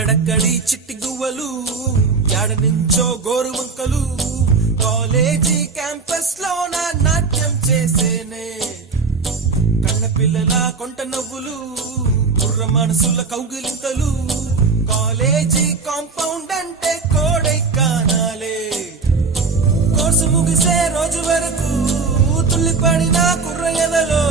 అక్కడక్కడి చిట్టి గువ్వలు యాడ నుంచో గోరు వంకలు కాలేజీ క్యాంపస్ లో నా నాట్యం చేసేనే కన్న పిల్లల కొంట నవ్వులు కుర్ర మనసుల కౌగిలింతలు కాలేజీ కాంపౌండ్ అంటే కోడై కానాలే కోర్సు ముగిసే రోజు వరకు తుల్లిపడిన కుర్ర ఎదలో